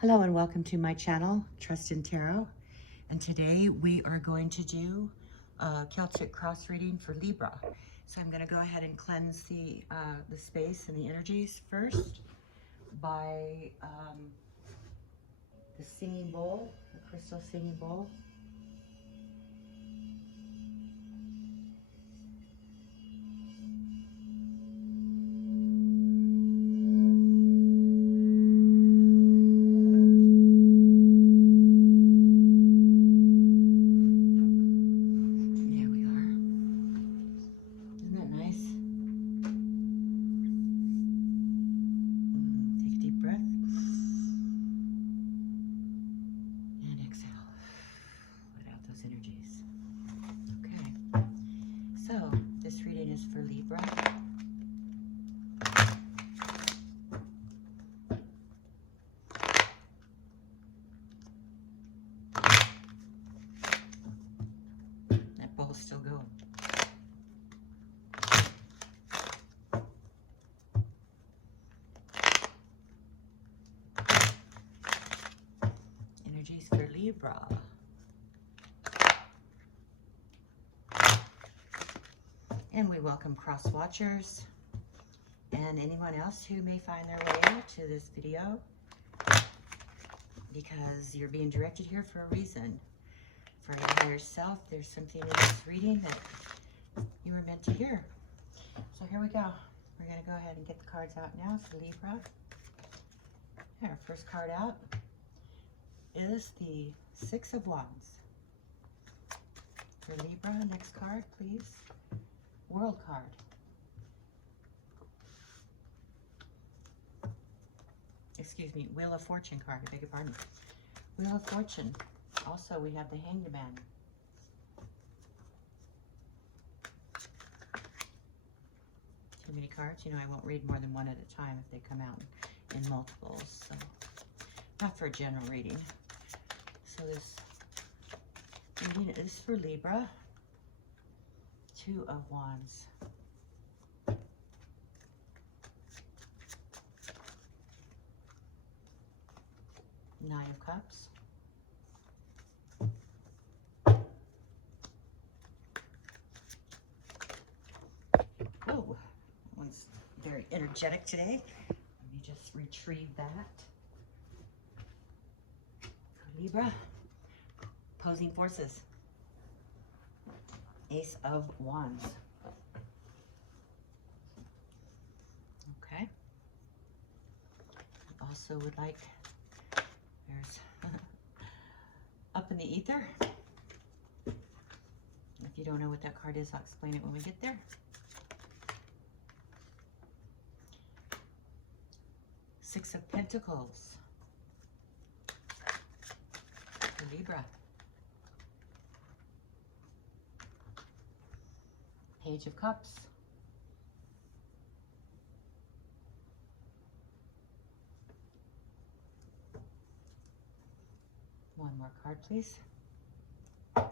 Hello and welcome to my channel, Trust in Tarot. And today we are going to do a Celtic cross reading for Libra. So I'm going to go ahead and cleanse the space and the energies first by the singing bowl, the crystal singing bowl. So, this reading is for Libra. That bowl's still going. Energies for Libra. And we welcome cross watchers and anyone else who may find their way to this video, because you're being directed here for a reason. For your higher self, there's something in this reading that you were meant to hear. So here we go. We're going to go ahead and get the cards out now for Libra. Our first card out is the Six of Wands. For Libra, next card, please. World card. Excuse me, Wheel of Fortune card, I beg your pardon. Wheel of Fortune. Also, we have the Hanged Man. Too many cards. You know, I won't read more than one at a time if they come out in multiples. So, not for a general reading. So this reading is for Libra. Two of Wands. Nine of Cups. Oh, that one's very energetic today. Let me just retrieve that. For Libra, opposing forces. Ace of Wands. Okay. Also would like, there's Up in the Ether. If you don't know what that card is, I'll explain it when we get there. Six of Pentacles. For Libra. Page of Cups. One more card, please. One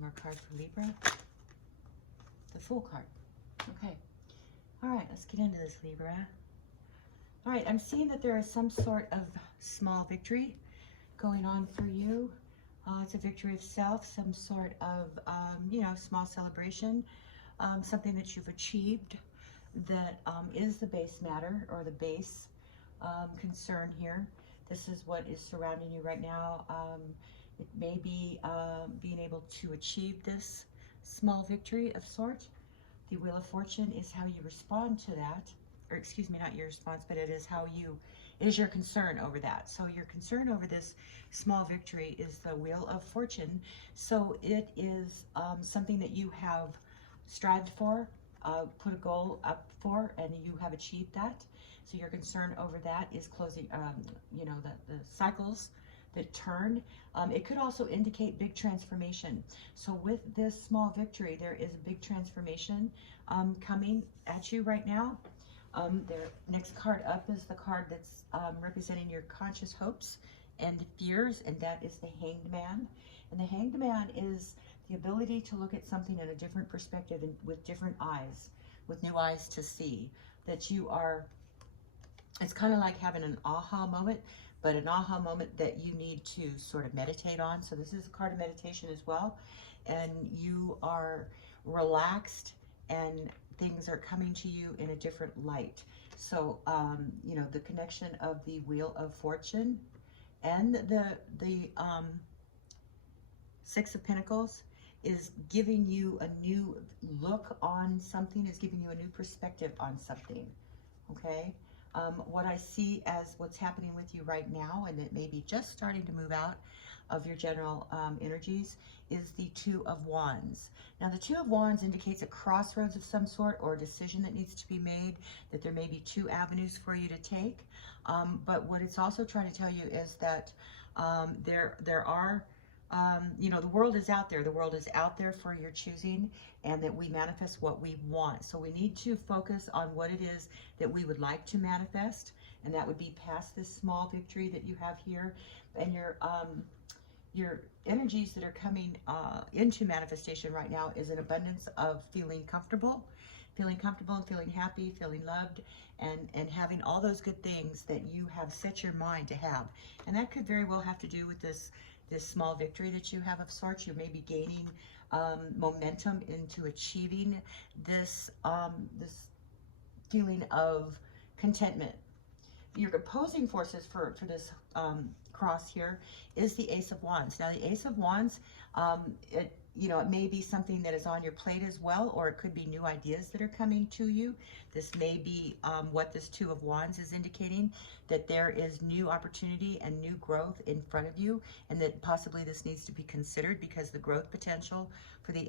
more card for Libra. The Fool card. Okay. All right, let's get into this, Libra. All right, I'm seeing that there is some sort of small victory going on for you. It's a victory of self, some sort of, you know, small celebration, something that you've achieved that is the base matter or the base concern here. This is what is surrounding you right now. It may be being able to achieve this small victory of sort. The Wheel of Fortune is how you respond to that, or excuse me, not your response, but it is how you, it is your concern over that. So your concern over this small victory is the Wheel of Fortune. So it is something that you have strived for, put a goal up for, and you have achieved that. So your concern over that is closing, you know, the cycles that turn. It could also indicate big transformation. So with this small victory, there is a big transformation coming at you right now. The next card up is the card that's representing your conscious hopes and fears, and that is the Hanged Man. And the Hanged Man is the ability to look at something in a different perspective and with different eyes, with new eyes to see, that you are It's kind of like having an aha moment, but an aha moment that you need to sort of meditate on. So this is a card of meditation as well. And you are relaxed and things are coming to you in a different light. So, you know, the connection of the Wheel of Fortune and the Six of Pentacles is giving you a new look on something, is giving you a new perspective on something, okay? What I see as what's happening with you right now, and it may be just starting to move out of your general energies, is the Two of Wands. Now, the Two of Wands indicates a crossroads of some sort or a decision that needs to be made, that there may be two avenues for you to take. But what it's also trying to tell you is that there are you know, the world is out there. The world is out there for your choosing, and that we manifest what we want. So we need to focus on what it is that we would like to manifest, and that would be past this small victory that you have here, and your energies that are coming into manifestation right now is an abundance of feeling comfortable and feeling happy, feeling loved, and having all those good things that you have set your mind to have. And that could very well have to do with this small victory that you have of sorts. You may be gaining momentum into achieving this this feeling of contentment. Your opposing forces for this cross here is the Ace of Wands. Now, the Ace of Wands, you know, it may be something that is on your plate as well, or it could be new ideas that are coming to you. This may be what this Two of Wands is indicating, that there is new opportunity and new growth in front of you, and that possibly this needs to be considered because the growth potential for the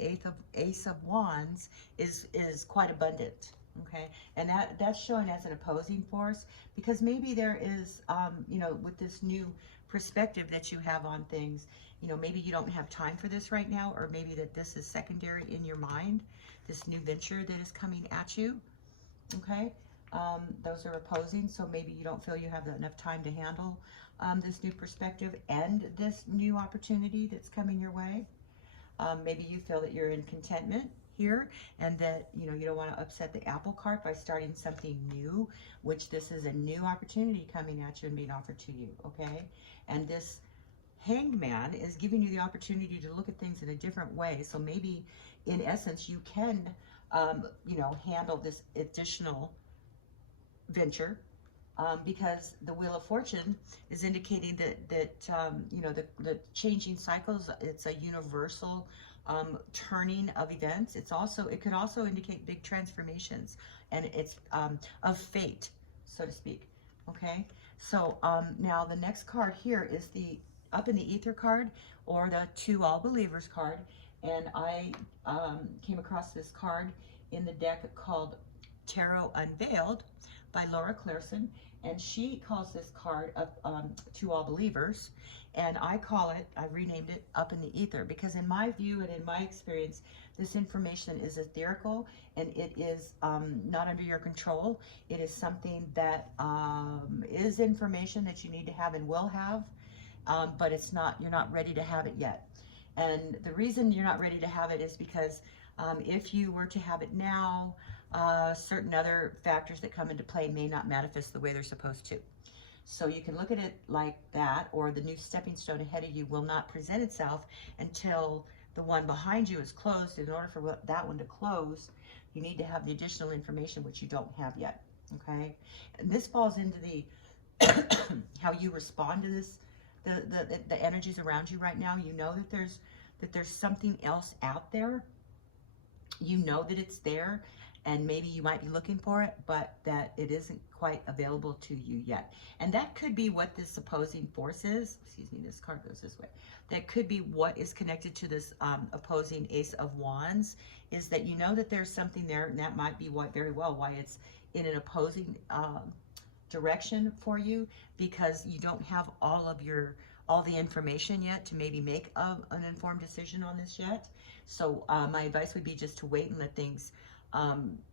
Ace of Wands is quite abundant. Okay, and that's showing as an opposing force, because maybe there is, you know, with this new perspective that you have on things, you know, maybe you don't have time for this right now, or maybe that this is secondary in your mind, this new venture that is coming at you. Okay, those are opposing, so maybe you don't feel you have enough time to handle this new perspective and this new opportunity that's coming your way. Maybe you feel that you're in contentment here, and that, you know, you don't want to upset the apple cart by starting something new, which this is a new opportunity coming at you and being offered to you. Okay, and this Hanged Man is giving you the opportunity to look at things in a different way. So maybe in essence you can you know, handle this additional venture, because the Wheel of Fortune is indicating that you know, the changing cycles, it's a universal turning of events. It could also indicate big transformations, and it's of fate, so to speak. Okay, so now the next card here is the Up in the Ether card, or the To All Believers card, and I came across this card in the deck called Tarot Unveiled by Laura Clareson, and she calls this card up To All Believers, and I renamed it Up in the Ether, because in my view and in my experience, this information is etherical, and it is not under your control. It is something that is information that you need to have and will have, but you're not ready to have it yet. And the reason you're not ready to have it is because if you were to have it now, certain other factors that come into play may not manifest the way they're supposed to. So you can look at it like that, or the new stepping stone ahead of you will not present itself until the one behind you is closed. In order for that one to close, you need to have the additional information, which you don't have yet. Okay, and this falls into the how you respond to this, the energies around you right now. You know that there's something else out there. You know that it's there, and maybe you might be looking for it, but that it isn't quite available to you yet. And that could be what this opposing force is. Excuse me, this card goes this way. That could be what is connected to this opposing Ace of Wands, is that you know that there's something there, and that might be very well why it's in an opposing direction for you, because you don't have all the information yet to maybe make an informed decision on this yet. So my advice would be just to wait and let things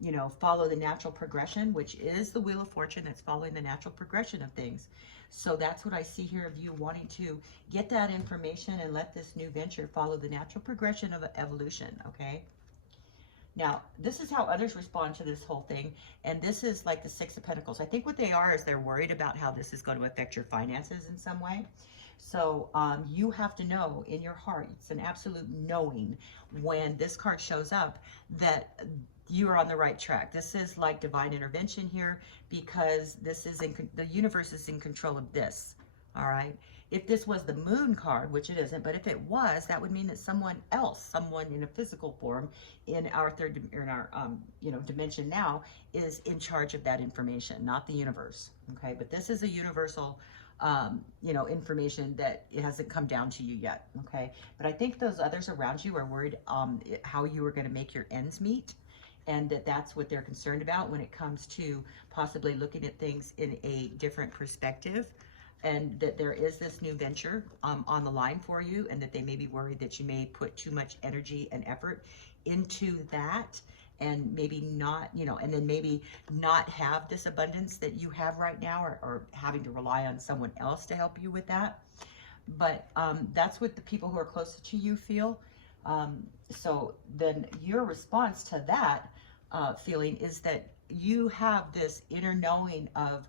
you know, follow the natural progression, which is the Wheel of Fortune. That's following the natural progression of things. So that's what I see here of you wanting to get that information and let this new venture follow the natural progression of evolution. Okay, Now, this is how others respond to this whole thing. And this is like the Six of Pentacles. I think what they are is they're worried about how this is going to affect your finances in some way. So you have to know in your heart, it's an absolute knowing when this card shows up that you are on the right track. This is like divine intervention here, because this is the universe is in control of this. All right. If this was the moon card, which it isn't, but if it was, that would mean that someone else, someone in a physical form in our dimension now, is in charge of that information, not the universe. Okay. But this is a universal information that it hasn't come down to you yet. Okay. But I think those others around you are worried how you are going to make your ends meet. And that's what they're concerned about when it comes to possibly looking at things in a different perspective. And that there is this new venture on the line for you, and that they may be worried that you may put too much energy and effort into that, and maybe not, and then maybe not have this abundance that you have right now, or having to rely on someone else to help you with that. But that's what the people who are closer to you feel. So then your response to that feeling is that you have this inner knowing of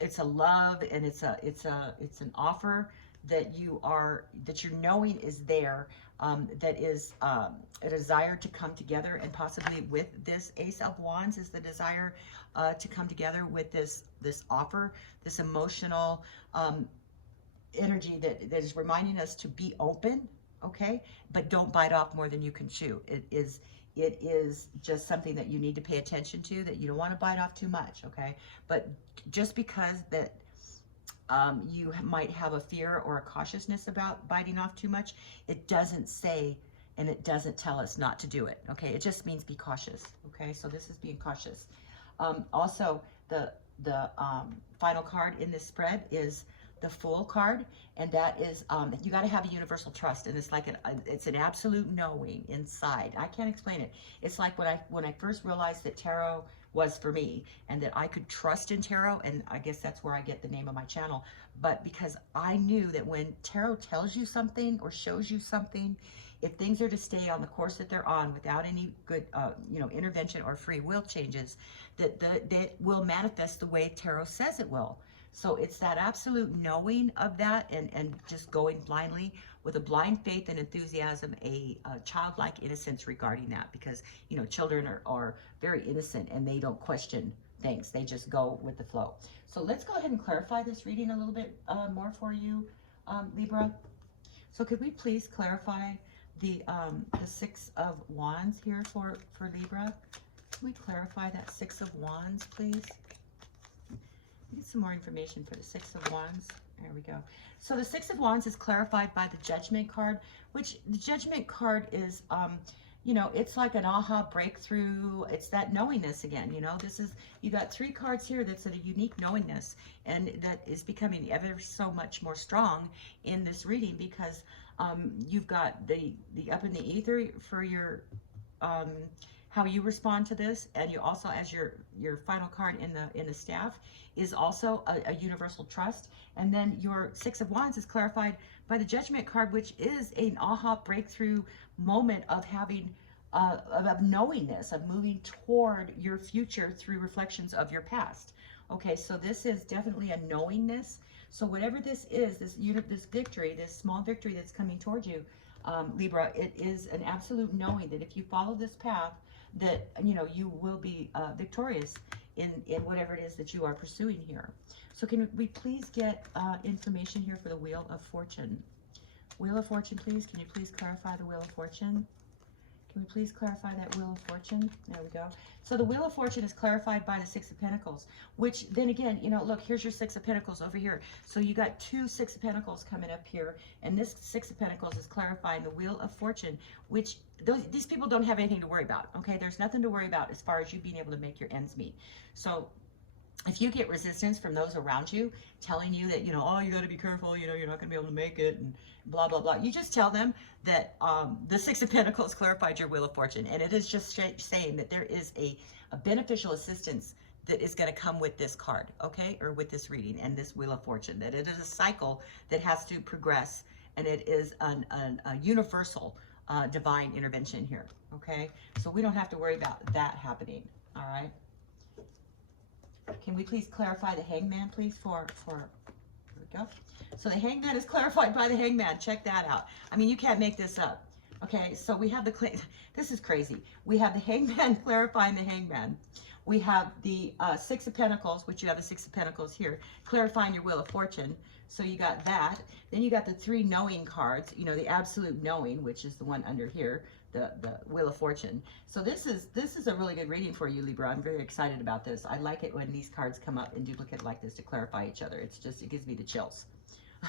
it's a love, and it's an offer that you're knowing is there, that is a desire to come together, and possibly with this Ace of Wands is the desire to come together with this offer, this emotional energy that is reminding us to be open, okay, but don't bite off more than you can chew. It is just something that you need to pay attention to, that you don't want to bite off too much, okay? But just because that you might have a fear or a cautiousness about biting off too much, it doesn't say, and it doesn't tell us not to do it, okay? It just means be cautious, okay? So this is being cautious. Also, the final card in this spread is the Fool card, and that is you got to have a universal trust, and it's like it's an absolute knowing inside. I can't explain it. It's like when I first realized that tarot was for me, and that I could trust in tarot, and I guess that's where I get the name of my channel. But because I knew that when tarot tells you something or shows you something, if things are to stay on the course that they're on without any good intervention or free will changes, that will manifest the way tarot says it will. So it's that absolute knowing of that, and just going blindly with a blind faith and enthusiasm, a childlike innocence regarding that, because children are very innocent, and they don't question things. They just go with the flow. So let's go ahead and clarify this reading a little bit more for you, Libra. So could we please clarify the Six of Wands here for Libra? Can we clarify that Six of Wands, please? Need some more information for the Six of Wands. There we go. So the Six of Wands is clarified by the Judgment card, which the Judgment card is, it's like an aha breakthrough. It's that knowingness again. You got three cards here that's a unique knowingness, and that is becoming ever so much more strong in this reading, because you've got the up in the ether for your how you respond to this, and you also, as your final card in the staff, is also a universal trust. And then your Six of Wands is clarified by the Judgment card, which is an aha breakthrough moment of having of knowingness, of moving toward your future through reflections of your past. Okay, so this is definitely a knowingness. So whatever this is, this victory, this small victory that's coming toward you, Libra, it is an absolute knowing that if you follow this path, that you will be victorious in whatever it is that you are pursuing here. So can we please get information here for the Wheel of Fortune? Wheel of Fortune, please. Can you please clarify the Wheel of Fortune? Can we please clarify that Wheel of Fortune? There we go. So the Wheel of Fortune is clarified by the Six of Pentacles, which then again, look, here's your Six of Pentacles over here. So you got two Six of Pentacles coming up here, and this Six of Pentacles is clarifying the Wheel of Fortune, which these people don't have anything to worry about, okay? There's nothing to worry about as far as you being able to make your ends meet. So if you get resistance from those around you telling you that, oh, you got to be careful, you're not going to be able to make it, and blah, blah, blah, you just tell them that the Six of Pentacles clarified your Wheel of Fortune. And it is just saying that there is a beneficial assistance that is going to come with this card, okay, or with this reading and this Wheel of Fortune, that it is a cycle that has to progress, and it is a universal divine intervention here, okay? So we don't have to worry about that happening, all right? Can we please clarify the hangman, please, here we go. So the hangman is clarified by the hangman. Check that out. I mean, you can't make this up. Okay, so we have this is crazy. We have the hangman clarifying the hangman. We have the Six of Pentacles, which you have the Six of Pentacles here, clarifying your Wheel of Fortune. So you got that. Then you got the 3 knowing cards, you know, the absolute knowing, which is the one under here, the Wheel of Fortune. So this is a really good reading for you, Libra. I'm very excited about this. I like it when these cards come up in duplicate like this to clarify each other. It gives me the chills.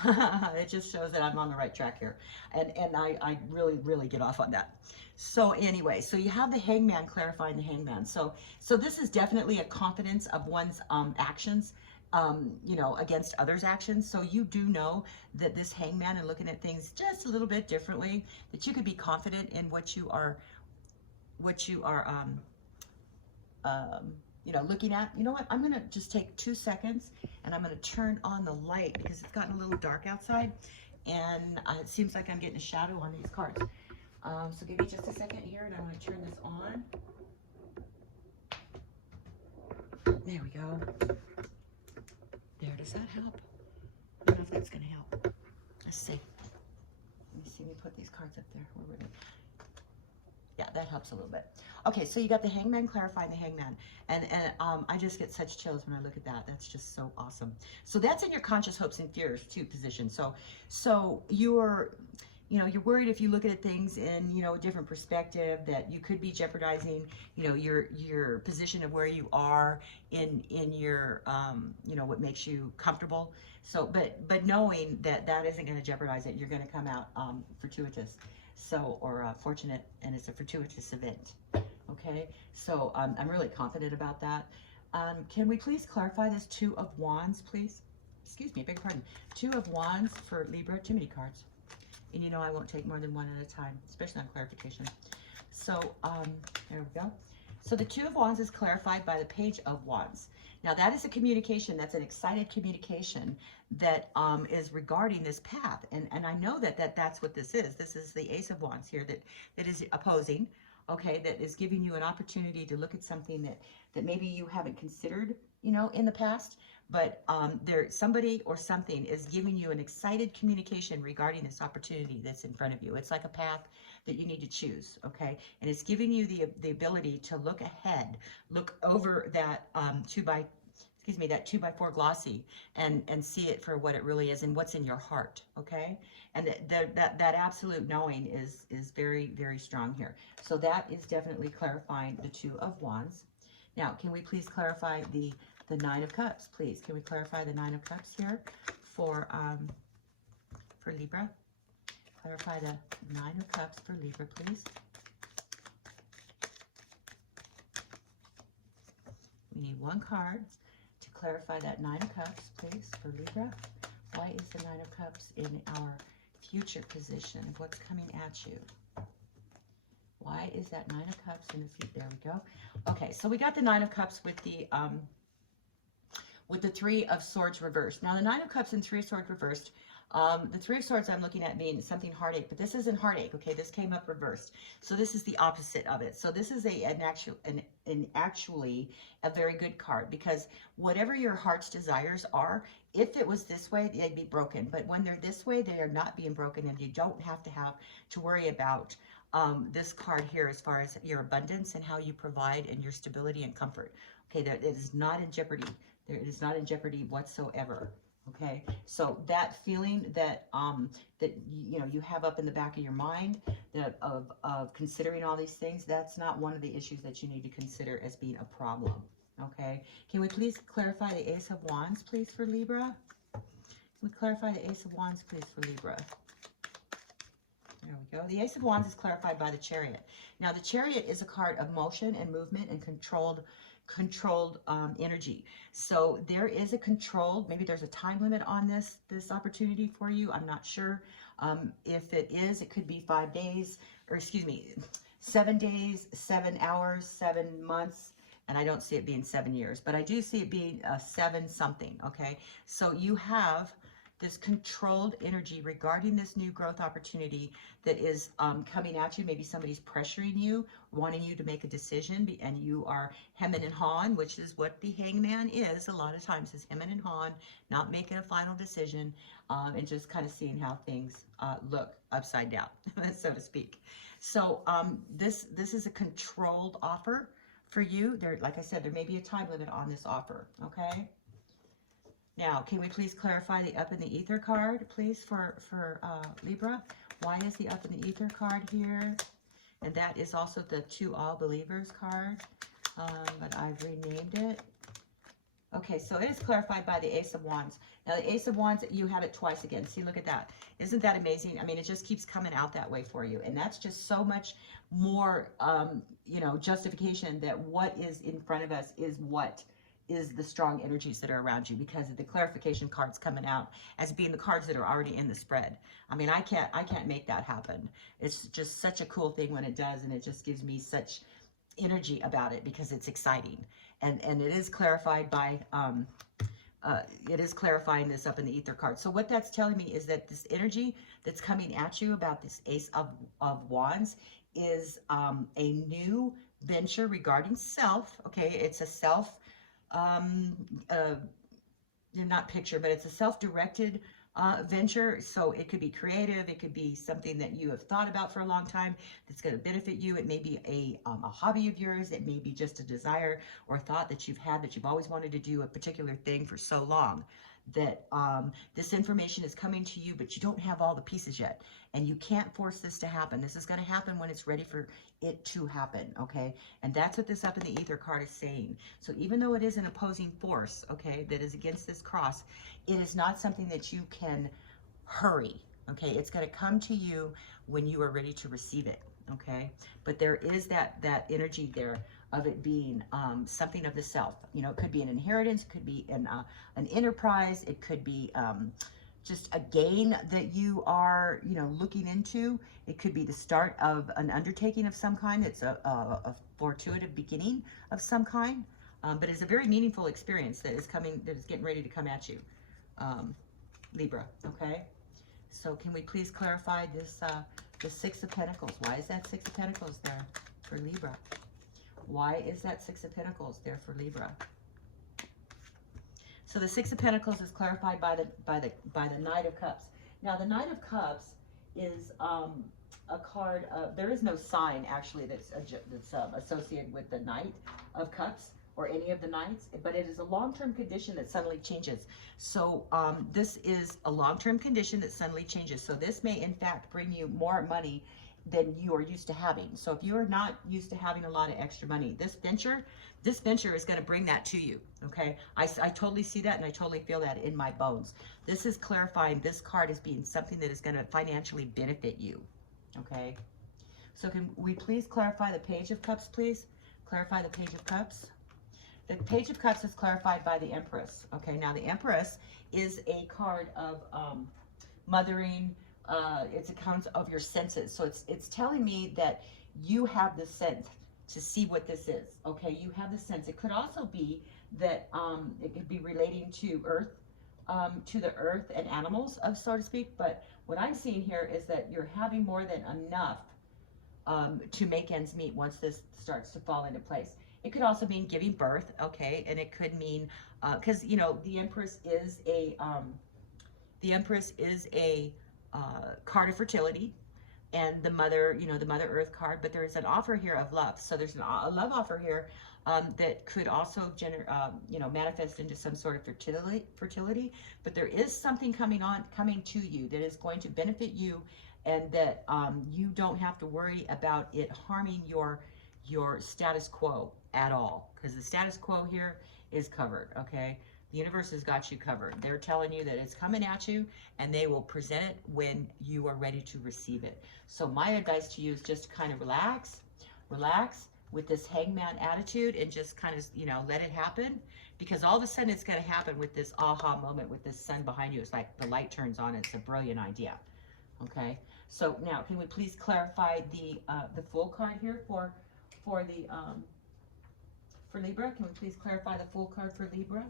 It just shows that I'm on the right track here. And I really get off on that. So anyway, so you have the hangman clarifying the hangman. So this is definitely a confidence of one's actions, you know, against others' actions. So you do know that this hangman and looking at things just a little bit differently, that you could be confident in what you are you know, looking at. You know what? I'm going to just take 2 seconds and I'm going to turn on the light because it's gotten a little dark outside and it seems like I'm getting a shadow on these cards. So give me just a second here and I'm going to turn this on. There we go. There, does that help? I don't know if that's going to help. Let's see. Let me see, let me put these cards up there. Where were they? Yeah, that helps a little bit. Okay, so you got the hangman clarifying the hangman. And I just get such chills when I look at that. That's just so awesome. So that's in your conscious hopes and fears too position. So you're, you know, you're worried if you look at things in, you know, a different perspective that you could be jeopardizing, you know, your position of where you are in your, you know, what makes you comfortable. So, but knowing that that isn't going to jeopardize it, you're going to come out fortuitous. So, or fortunate, and it's a fortuitous event. Okay, so I'm really confident about that. Can we please clarify this 2 of Wands, please? Excuse me, beg pardon. 2 of Wands for Libra. Too many cards. And you know I won't take more than one at a time, especially on clarification. So there we go. So the 2 of Wands is clarified by the Page of Wands. Now that is a communication, that's an excited communication that is regarding this path. And I know that's what this is. This is the Ace of Wands here that is opposing, okay, that is giving you an opportunity to look at something that maybe you haven't considered, you know, in the past. But somebody or something is giving you an excited communication regarding this opportunity that's in front of you. It's like a path that you need to choose, okay? And it's giving you the ability to look ahead, look over that 2x4 glossy and see it for what it really is and what's in your heart, okay? And that absolute knowing is very, very strong here. So that is definitely clarifying the 2 of Wands. Now, can we please clarify the 9 of Cups, please? Can we clarify the 9 of Cups here for Libra? Clarify the 9 of Cups for Libra, please. We need 1 card to clarify that 9 of Cups, please, for Libra. Why is the 9 of Cups in our future position of what's coming at you? Why is that 9 of Cups in the future? There we go. Okay, so we got the 9 of Cups with the 3 of Swords reversed. Now the 9 of Cups and 3 of Swords reversed. The 3 of Swords I'm looking at being something heartache, but this isn't heartache, okay? This came up reversed. So this is the opposite of it. So this is actually a very good card because whatever your heart's desires are, if it was this way, they'd be broken. But when they're this way, they are not being broken and you don't have to worry about this card here as far as your abundance and how you provide and your stability and comfort. Okay, that it is not in jeopardy. It is not in jeopardy whatsoever. Okay, so that feeling that you know you have up in the back of your mind that of considering all these things, that's not one of the issues that you need to consider as being a problem. Okay, can we please clarify the Ace of Wands, please, for Libra? Can we clarify the Ace of Wands, please, for Libra? There we go. The Ace of Wands is clarified by the Chariot. Now the Chariot is a card of motion and movement and controlled energy. So there is a controlled, maybe there's a time limit on this opportunity for you. I'm not sure. If it is, it could be 5 days, or excuse me, 7 days, 7 hours, 7 months, and I don't see it being 7 years, but I do see it being 7 something, okay? So you have this controlled energy regarding this new growth opportunity that is coming at you. Maybe somebody's pressuring you, wanting you to make a decision, and you are hemming and hawing, which is what the hangman is a lot of times, is hemming and hawing, not making a final decision, and just kind of seeing how things look upside down, so to speak. So this is a controlled offer for you. There, like I said, there may be a time limit on this offer, okay? Now, can we please clarify the up in the ether card, please, for Libra? Why is the up in the ether card here? And that is also the to all believers card, but I've renamed it. Okay, so it is clarified by the Ace of Wands. Now, the Ace of Wands, you have it twice again. See, look at that. Isn't that amazing? I mean, it just keeps coming out that way for you. And that's just so much more, you know, justification that what is in front of us is what is the strong energies that are around you, because of the clarification cards coming out as being the cards that are already in the spread. I mean, I can't make that happen. It's just such a cool thing when it does, and it just gives me such energy about it because it's exciting. And it is clarified by, it is clarifying this up in the ether card. So what that's telling me is that this energy that's coming at you about this Ace of Wands is a new venture regarding self. Okay, it's a self, not picture, but it's a self-directed venture. So it could be creative. It could be something that you have thought about for a long time that's going to benefit you. It may be a hobby of yours. It may be just a desire or thought that you've had, that you've always wanted to do a particular thing for so long, that this information is coming to you, but you don't have all the pieces yet, and you can't force this to happen. This is going to happen when it's ready for it to happen, okay? And that's what this up in the ether card is saying. So even though it is an opposing force, okay, that is against this cross, it is not something that you can hurry, okay? It's going to come to you when you are ready to receive it, okay? But there is that energy there of it being something of the self. You know, it could be an inheritance, it could be an enterprise, it could be just a gain that you are, you know, looking into. It could be the start of an undertaking of some kind. It's a fortuitous beginning of some kind, but it's a very meaningful experience that is coming, that is getting ready to come at you, Libra, okay? So can we please clarify this, the Six of Pentacles? Why is that Six of Pentacles there for Libra? Why is that Six of Pentacles there for Libra? So the Six of Pentacles is clarified by the Knight of Cups. Now the Knight of Cups is a card of, there is no sign actually that's associated with the Knight of Cups or any of the Knights, but it is a long-term condition that suddenly changes. So this is a long-term condition that suddenly changes. So this may in fact bring you more money than you are used to having. So if you are not used to having a lot of extra money, this venture is going to bring that to you, okay? I totally see that, and I totally feel that in my bones. This is clarifying this card as being something that is going to financially benefit you, okay? So can we please clarify the Page of Cups, please? Clarify the Page of Cups. The Page of Cups is clarified by the Empress, okay? Now the Empress is a card of mothering. It's accounts of your senses. So it's telling me that you have the sense to see what this is, okay? You have the sense. It could also be that it could be relating to Earth, to the Earth and animals, so to speak. But what I'm seeing here is that you're having more than enough to make ends meet once this starts to fall into place. It could also mean giving birth, okay? And it could mean, because, you know, the Empress is a card of fertility, and the mother, you know, the Mother Earth card, but there is an offer here of love. So there's a love offer here that could also you know, manifest into some sort of fertility. But there is something coming to you that is going to benefit you, and that you don't have to worry about it harming your status quo at all, because the status quo here is covered, okay? The universe has got you covered. They're telling you that it's coming at you, and they will present it when you are ready to receive it. So my advice to you is just to kind of relax with this hangman attitude, and just kind of, you know, let it happen, because all of a sudden it's going to happen with this aha moment with this sun behind you. It's like the light turns on. It's a brilliant idea, okay? So now, can we please clarify the Fool card here for Libra? Can we please clarify the Fool card for Libra?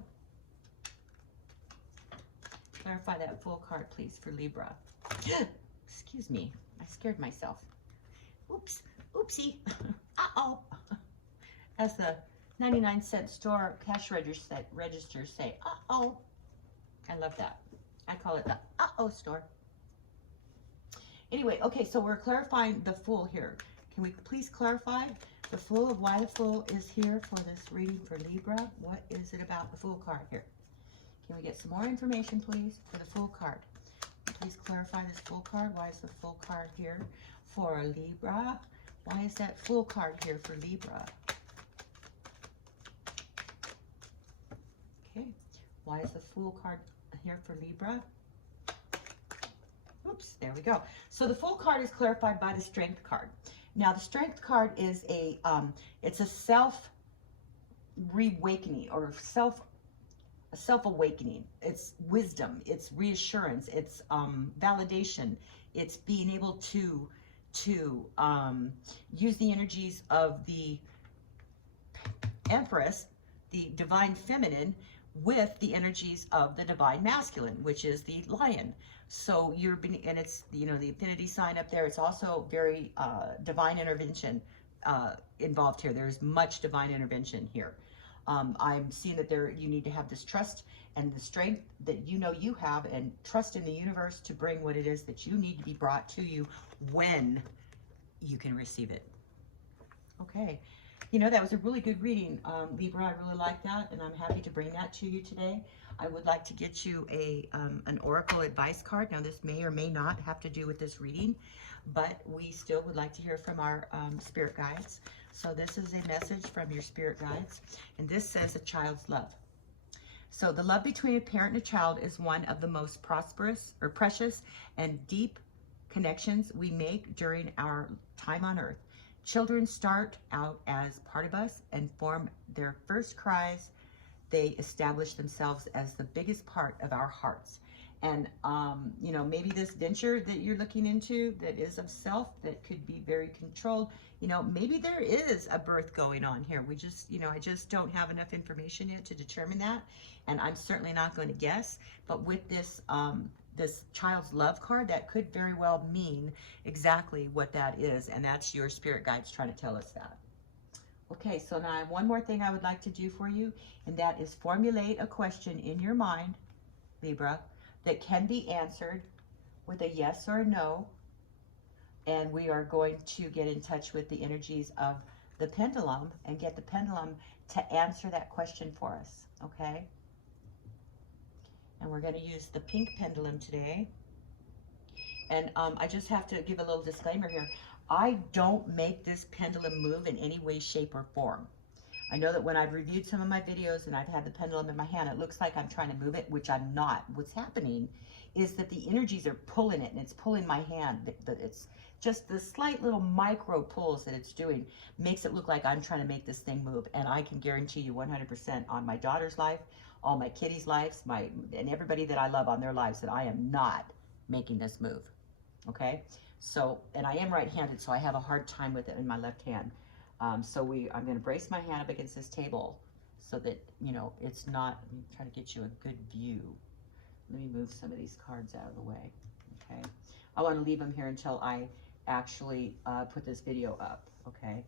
Clarify that Fool card, please, for Libra. Excuse me. I scared myself. Oops. Oopsie. Uh-oh. As the 99-cent store cash registers say, uh-oh. I love that. I call it the uh-oh store. Anyway, okay, so we're clarifying the Fool here. Can we please clarify the Fool, of why the Fool is here for this reading for Libra? What is it about the Fool card here? Can we get some more information, please, for the Fool card? Please clarify this Fool card. Why is the Fool card here for Libra? Why is that Fool card here for Libra? Okay, why is the Fool card here for Libra? Oops, there we go. So the Fool card is clarified by the Strength card. Now the Strength card is a it's a self-reawakening or self-awakening. It's wisdom, it's reassurance, it's validation, it's being able to use the energies of the Empress, the divine feminine, with the energies of the divine masculine, which is the lion. So you're being, and it's, you know, the infinity sign up there. It's also very divine intervention involved here. There's much divine intervention here. I'm seeing that you need to have this trust and the strength that you know you have, and trust in the universe to bring what it is that you need to be brought to you when you can receive it. Okay. You know, that was a really good reading, Libra. I really like that, and I'm happy to bring that to you today. I would like to get you an oracle advice card. Now, this may or may not have to do with this reading, but we still would like to hear from our spirit guides. So this is a message from your spirit guides, and this says a child's love. So the love between a parent and a child is one of the most prosperous or precious and deep connections we make during our time on earth. Children start out as part of us and form their first cries. They establish themselves as the biggest part of our hearts. And, you know, maybe this venture that you're looking into that is of self, that could be very controlled, you know, maybe there is a birth going on here. We just, you know, I just don't have enough information yet to determine that. And I'm certainly not going to guess. But with this, this child's love card, that could very well mean exactly what that is. And that's your spirit guides trying to tell us that. Okay, so now I have one more thing I would like to do for you, and that is formulate a question in your mind, Libra, that can be answered with a yes or a no. And we are going to get in touch with the energies of the pendulum and get the pendulum to answer that question for us, okay? And we're going to use the pink pendulum today. And I just have to give a little disclaimer here. I don't make this pendulum move in any way, shape, or form. I know that when I've reviewed some of my videos and I've had the pendulum in my hand, it looks like I'm trying to move it, which I'm not. What's happening is that the energies are pulling it, and it's pulling my hand. That it's just the slight little micro pulls that it's doing makes it look like I'm trying to make this thing move. And I can guarantee you 100% on my daughter's life, all my kitties' lives, and everybody that I love on their lives, that I am not making this move. Okay? So, and I am right-handed, so I have a hard time with it in my left hand. I'm going to brace my hand up against this table so that, you know, it's not, let me try to get you a good view. Let me move some of these cards out of the way, okay? I want to leave them here until I actually put this video up, okay?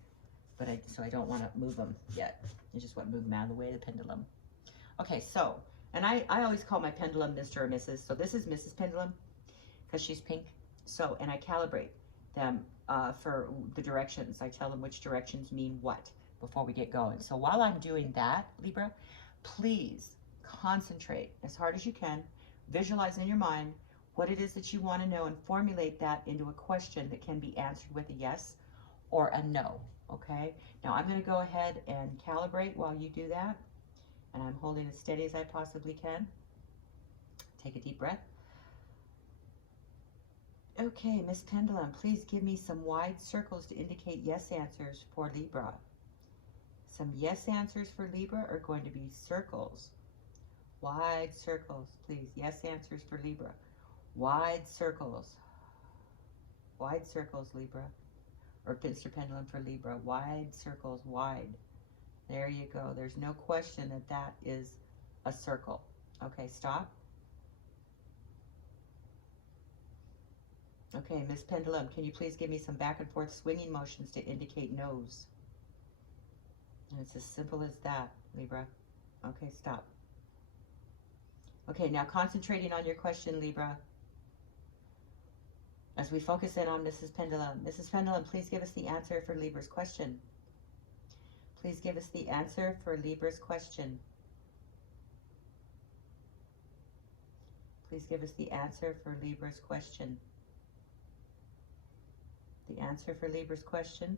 But so I don't want to move them yet. I just want to move them out of the way of the pendulum. Okay, so, and I always call my pendulum Mr. or Mrs. So this is Mrs. Pendulum because she's pink. So, and I calibrate them for the directions. I tell them which directions mean what before we get going. So while I'm doing that, Libra, please concentrate as hard as you can. Visualize in your mind what it is that you want to know and formulate that into a question that can be answered with a yes or a no, okay? Now I'm going to go ahead and calibrate while you do that. And I'm holding as steady as I possibly can. Take a deep breath. Okay, Miss Pendulum, please give me some wide circles to indicate yes answers for Libra. Some yes answers for Libra are going to be circles. Wide circles, please. Yes answers for Libra. Wide circles. Wide circles, Libra. Or Mr. Pendulum for Libra. Wide circles, wide. There you go. There's no question that that is a circle. Okay, stop. Okay, Miss Pendulum, can you please give me some back and forth swinging motions to indicate no's? And it's as simple as that, Libra. Okay, stop. Okay, now concentrating on your question, Libra. As we focus in on Mrs. Pendulum. Mrs. Pendulum, please give us the answer for Libra's question. Please give us the answer for Libra's question. Please give us the answer for Libra's question. The answer for Libra's question.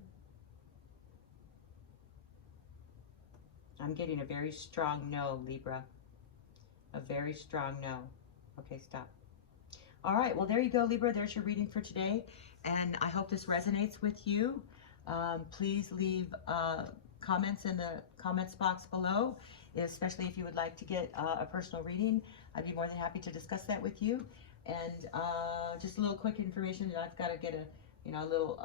I'm getting a very strong no, Libra. A very strong no. Okay, stop. All right, well, there you go, Libra. There's your reading for today. And I hope this resonates with you. Please leave comments in the comments box below, especially if you would like to get a personal reading. I'd be more than happy to discuss that with you. And just a little quick information. I've got to get a little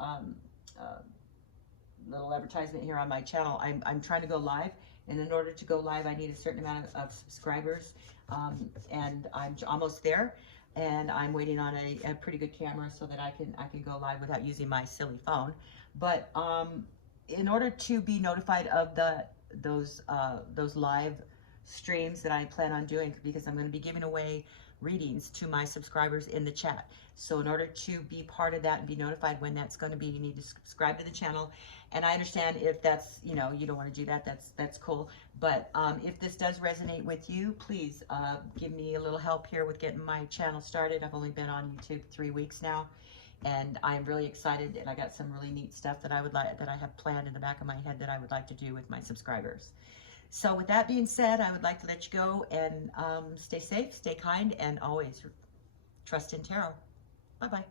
little advertisement here on my channel. I'm trying to go live, and in order to go live, I need a certain amount of subscribers, and I'm almost there. And I'm waiting on a pretty good camera so that I can go live without using my silly phone. But in order to be notified of those live streams that I plan on doing, because I'm going to be giving away readings to my subscribers in the chat. So in order to be part of that and be notified when that's going to be, you need to subscribe to the channel. And I understand if that's, you don't want to do that, that's cool. But if this does resonate with you, please give me a little help here with getting my channel started. I've only been on YouTube 3 weeks now, and I'm really excited, and I got some really neat stuff that I have planned in the back of my head that I would like to do with my subscribers. So with that being said, I would like to let you go, and stay safe, stay kind, and always trust in tarot. Bye-bye.